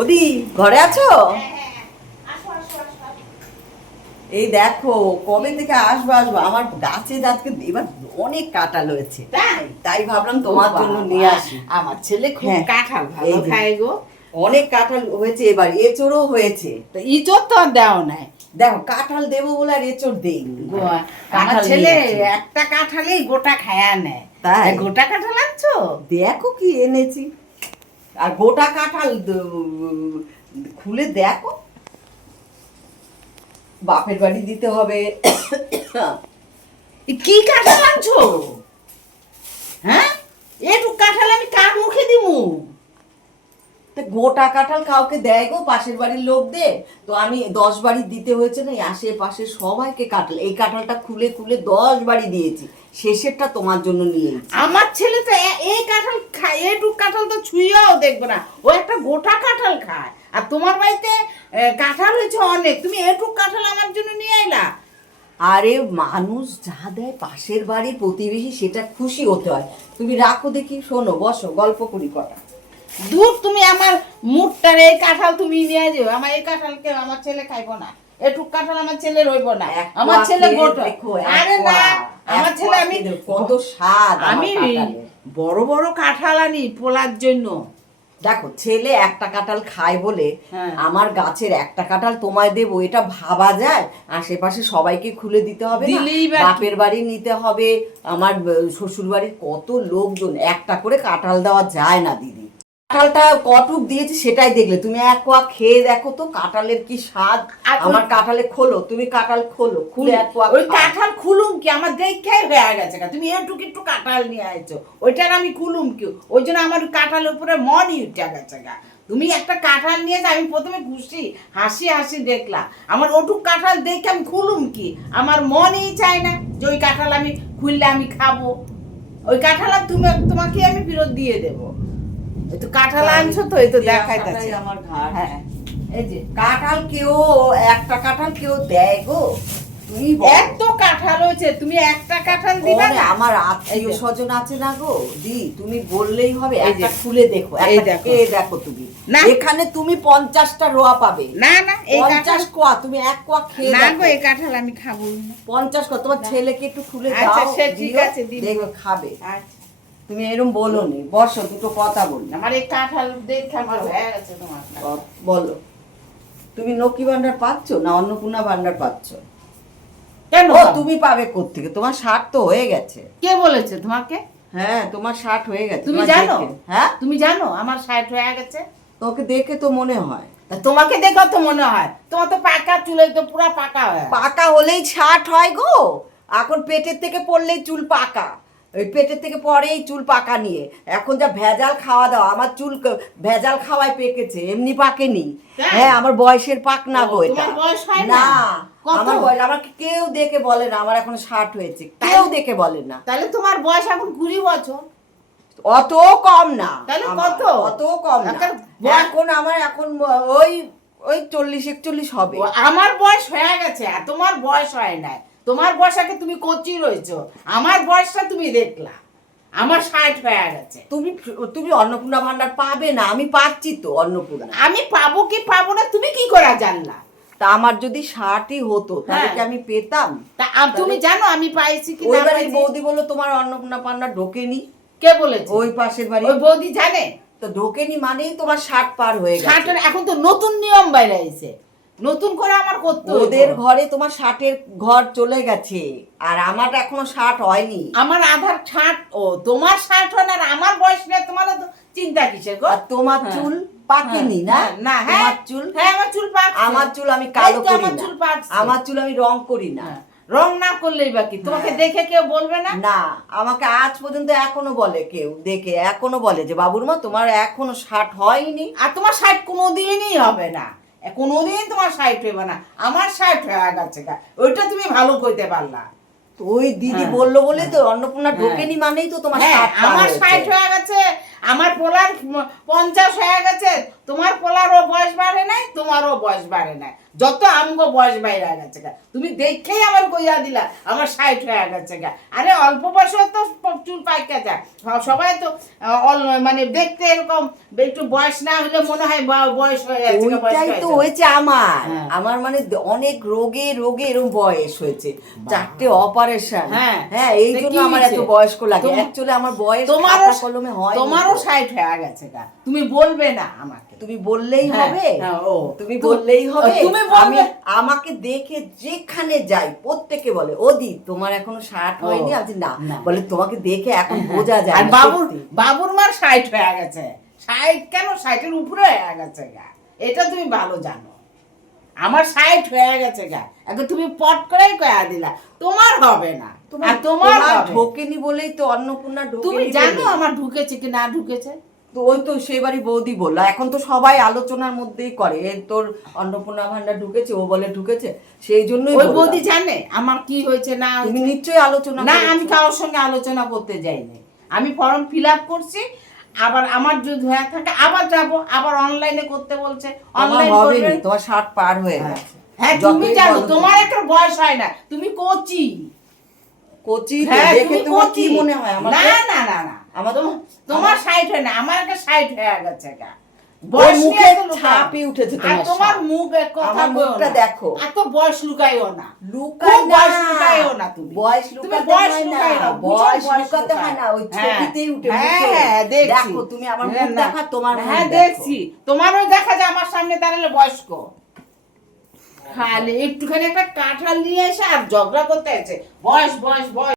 ওদি ঘরে আছো? এই দেখো কবে থেকে আসবো আসবো, আমার গাছে আজকে এবার অনেক কাঁঠাল হয়েছে, তাই ভাবলাম তোমার জন্য নিয়ে আসি। আমার ছেলে খুব হ্যাঁ, কাঁঠাল এই ভালো যে। খায় গো। অনেক কাঁঠাল হয়েছে, এবার এঁচড়ও হয়েছে। তো ইচোর তো আর দেও নাই। দেখো কাঁঠাল দেবো বলে আর এঁচড় দেই। আমার কাঁঠাল ছেলে নিয়ে আসি। একটা কাঁঠালেই গোটা খায়া নেয়। তাই? গোটা কাঁঠাল আনছো? দেখো কি এনেছি, আর গোটা কাঁঠাল খুলে দেখো, বাপের বাড়ি দিতে হবে। কি কাঁঠাল আনছো? হ্যাঁ, একটু কাঁঠাল আমি কার মুখে দিমু? গোটা কাঁঠাল কাউকে দেয় গো, পাশের বাড়ির লোক দে, তো আমি 10 বাড়ি দিতে হয়েছে না, আশেপাশে সবাইকে কাঁঠাল, এই কাঁঠালটা খুলে খুলে 10 বাড়ি দিয়েছি, শেষেরটা তোমার জন্য নিয়ে এসেছি। আমার ছেলে তো এই কাঁঠাল খায়, একটু কাঁঠাল তো ছুঁয়েও দেখবে না, ও একটা গোটা কাঁঠাল খায়। আর তোমার বাড়িতে কাঁঠাল হয়েছে অনেক, তুমি একটু কাঁঠাল আমার জন্য নিয়ে আইলা? আরে মানুষ যা দেয় পাশের বাড়ির প্রতিবেশী, সেটা খুশি হতে হয়। তুমি রাখো দেখি, শোনো, বসো, গল্প করি কটা। দূর, তুমি আমার মুখটার এই কাঁঠাল তুমি নিয়ে যাও, আমার এই কাঁঠালকে আমার ছেলে খাইবো না, একটু কাঁঠাল আমার ছেলে রইব না, আমার ছেলে গোটা। আরে না, আমার ছেলে আমি কত স্বাদ আমি বড় বড় কাঁঠাল আনি পোলার জন্য। দেখো ছেলে একটা কাঁঠাল খায় বলে হ্যাঁ। আমার গাছের একটা কাঁঠাল তোমায় দেবো, এটা ভাবা যায়? আশেপাশে সবাইকে খুলে দিতে হবে না? দিলেই বা কি? বাপের বাড়ি নিতে হবে, আমার শ্বশুর বাড়ির কত লোকজন, একটা করে কাঁঠাল দেওয়া যায় না দিদি। কাঁঠালটা কটুক দিয়েছি সেটাই দেখলে, তুমি এক কোয়া খেয়ে দেখো তো কাঁঠালের কি স্বাদ। আমার কাঁঠালে খোলো, তুমি কাঁঠাল খোলো, খুলে এক কোয়া ওই কাঁঠাল খুলুম কি? আমার দেখাই হয়ে গেছে, তুমি একটু একটু কাঁঠাল নিয়ে আইছো, ওইটার আমি খুলুম কি? ওই জন্য আমার কাঁঠালের উপরে মনই উঠে গেছে গা। তুমি একটা কাঁঠাল নিয়ে আমি প্রথমে খুশি, হাসি হাসি দেখলাম, আমার ওটুক কাঁঠাল দেখে আমি খুলুম কি? আমার মনই চায় না যে ওই কাঁঠাল আমি খুললে আমি খাবো। ওই কাঁঠাল তোমাকে আমি ফেরত দিয়ে দেবো। এই তো কাঁঠাল আনছো তো, এই তো দেখাইতেছে আমার ঘাট। হ্যাঁ, এই যে কাঁঠাল কেউ, একটা কাঁঠাল কেউ দেয় গো? তুমি এত কাঁঠাল হয়েছে, তুমি একটা কাঁঠাল দিবা না? আমার আত্মীয় স্বজন আছে না গো দি, তুমি বললেই হবে। এই যে, একটা খুলে দেখো, এই একটা দেখো। খেয়ে দেখো তুমি। না। এখানে তুমি 50টা রোয়া পাবে। না না, এই 50 কাঁঠাল কোয়া, তুমি এক কোয়া খেয়ে না দেখো। গো, এই কাঁঠাল আমি খাবো না। 50 কোয়া, তোমার ছেলেকে একটু খুলে দাও। আচ্ছা, সে ঠিক দিও, আছে, দিব। দেখবে খাবে। আচ্ছা, তুমি এরকম বলো নি, বসো, দুটো কথা বলি। আমার এই কাঁঠাল দেখে আমার হয়ে গেছে তোমার কাছে। বলো, তুমি লক্ষ্মী ভান্ডার পাচ্ছ না অন্নপূর্ণা ভান্ডার পাচ্ছ? কেন ও পাবো? তুমি পাবে কোত্থেকে? তোমার 60 তো হয়ে গেছে। কে বলেছে তোমাকে? হ্যাঁ, তোমার 60 হয়ে গেছে। তুমি তোমার জানো? দেখে। হ্যাঁ, তুমি জানো আমার 60 হয়ে গেছে? তোকে দেখে তো মনে হয়। তা তোমাকে দেখো তো মনে হয়, তোমার তো পাকা চুলে তো পুরো পাকা হয়। পাকা হলেই 60 হয় গো? এখন পেটের থেকে পড়লেই চুল পাকা, ওই পেটের থেকে পরেই চুল পাকা নিয়ে। এখন যা ভেজাল খাওয়া দাওয়া, আমার চুল ভেজাল খাওয়ায় পেকেছে, এমনি পাকেনি। তাই? হ্যাঁ, আমার বয়সের পাক না গো এটা। তোমার বয়স হয় না, না? কত? আমার বয়স, আমাকে কেউ দেখে বলে না আমার এখন 60 হয়েছে, কেউ দেখে বলে না। তাহলে তোমার বয়স এখন 20 বছর। অত কম না। তাহলে আমার, কত? অত কম না। এখন এখন আমার এখন ওই ওই 40-41 হবে। আমার বয়স হয়ে গেছে আর তোমার বয়স হয় নাই। তোমার বয়সকে তুমি কচি রয়েছো, আমার বয়সটা তুমি দেখলা, আমার 60 হয়ে গেছে। তুমি তুমি অন্নপূর্ণা ভান্ডার পাবে না, আমি পাচ্ছি তো অন্নপূর্ণা। আমি পাবো কি পাবো না তুমি কি করে জানলা? তা আমার যদি 60ই হতো তাহলে হ্যাঁ। কি আমি পেতাম? তা তুমি জানো আমি পাইছি কি ওই না বাড়ির পাইছি? বৌদি বললো তোমার অন্নপূর্ণা ভান্ডার ঢোকেনি। কে বলেছে? ওই পাশের বাড়ি ওই বৌদি জানে? তো ঢোকেনি মানেই তোমার 60 পার হয়ে গেছে। 60 এখন তো নতুন নিয়ম বাইরে আইছে, নতুন করে আমার করতে হবে। ওদের ঘরে তোমার 60-এর ঘর চলে গেছে, আর আমার এখনো 60 হয়নি। আমার আধার 60, ও তোমার 60 হয় না, আর আমার বয়স নিয়ে তোমার তো চিন্তা কিসের গো? আর তোমার হ্যাঁ। চুল পাকেনি না? না, হ্যাঁ, তোমার চুল, হ্যাঁ আমার চুল পাকছে। আমার চুল আমি কালো এই তো করি আমার না। চুল পাকছে। আমার চুল আমি রং করি না। হ্যাঁ, রং না করলেই বাকি, তোমাকে হ্যাঁ। দেখে কেউ বলবে না? না, আমাকে আজ পর্যন্ত এখনো বলে কেউ দেখে, এখনো বলে যে বাবুর মা তোমার এখনো 60 হয়নি। আর তোমার 60 কোনোদিনই হবে না, কোনোদিন তোমার 60 হবে না, আমার 60 হয়ে গেছে গা, ওইটা তুমি ভালো কইতে পারলা। তো ওই দিদি হ্যাঁ, বললো বলে তো অন্নপূর্ণা হ্যাঁ। ঢোকেনি মানেই তো তোমার হ্যাঁ, 60 পার আমার হয়েছে। 60 হয়ে গেছে, আমার পোলার 50 হয়ে গেছে, তোমার পোলারও বয়স বাড়ে নাই, তোমারও বয়স বাড়ে নাই, যত আমগো বয়স বাইরে গেছে গা, তুমি দেখেই আমার কইয়া দিলা আমার 60 হয়ে গেছে গা। আরে অল্প বয়সে তো চুল পাইকা যায়, সবাই তো মানে দেখতে এরকম, একটু বয়স না হলে মনে হয় বয়স হয়ে গেছে গা, বয়স ওইটাই হয়ে তো যাবে। হয়েছে আমার হ্যাঁ। আমার মানে অনেক রোগে রোগে এরকম বয়স হয়েছে, 4টে অপারেশন। হ্যাঁ। হ্যাঁ, এই তো জন্য কি আমার এত হয়েছে? বয়স্ক লাগে। তোমার- অ্যাকচুয়ালি আমার বয়স তোমারও খাতা কলমে হয় তোমারও 60 হয়ে গেছে গা, তুমি বলবে না আমাকে? তুমি বললেই হ্যাঁ, হবে। হ্যাঁ, ও তুমি বললেই হবে। তুমি বলবে। আমাকে দেখে যেখানে যাই প্রত্যেকে বলে ওদি তোমার এখনো 60 হয়নি। আমি বলি, না। না। বলে তোমাকে দেখে এখন বোঝা যায় আর না, সত্যি। বাবুর মার 60 হয়ে গেছে। 60 কেন, 60-এর উপরে হয়ে গেছে গা, এটা তুমি ভালো জানো। আমার 60 হয়ে গেছে গা, এখন তুমি পট করেই কয়া দিলা তোমার হবে না, আর তোমার হবে। ঢোকেনি বলেই তো অন্নপূর্ণা ঢোকেনি। তুমি জানো বলেই। আমার ঢুকেছে কি না ঢুকেছে? তো ওই তো সেবারই বৌদি বললো, এখন তো সবাই আলোচনার মধ্যেই করে তোর অন্নপূর্ণা ভান্ডার ঢুকেছে, ও বলে ঢুকেছে, সেই জন্যই ওই বললাম। বৌদি জানে আমার কি হয়েছে না তুমি হয়েছে? নিশ্চয়ই আলোচনা না, করেছো। আমি কারোর সঙ্গে আলোচনা করতে যাইনি। আমি ফর্ম ফিল আপ করছি, আবার আমার যদি হয়ে থাকে আবার যাব, আবার অনলাইনে করতে বলছে, তোমার অনলাইন হবেনি, করবে। তোমার 60 পার হয়ে গেছে। হ্যাঁ, তুমি যতই জানো বলো তো। তোমার একটা বয়স হয় না, তুমি কোচি। কোচি তো, হ্যাঁ, দেখে তুমি তোমার কি কোচি। মনে হয় আমার? না না না না, আমার তো তোমার 60 হয় না, আমার একটা 60 হয়ে গেছে গা। ওই বয়স মুখে নিয়ে এত লুকাও। ছাপই উঠেছে আর তোমার তোমার ছাপ। মুখে কথা আমার বলো মুখটা না। দেখো। এত বয়স লুকাইও না, লুকাই খুব বয়স না। লুকাইও না তুমি। বয়স তুমি লুকাতে বয়স হয় না। লুকাইও না, বুঝো বয়স বয়স লুকাতে হয় না, ওই হ্যাঁ। ছবিতেই উঠে হ্যাঁ, মুখে। হ্যাঁ, দেখছি। দেখো, তুমি আমার মুখ হ্যাঁ, না। দেখা, তোমার মুখ হ্যাঁ, দেখো। দেখছি। তোমারও দেখা যায় আমার সামনে দাঁড়ালে বয়স্ক। খালি একটুখানি একটা কাঁঠাল নিয়ে এসে আর ঝগড়া করতে আছে, বয়স বয়স বয়স।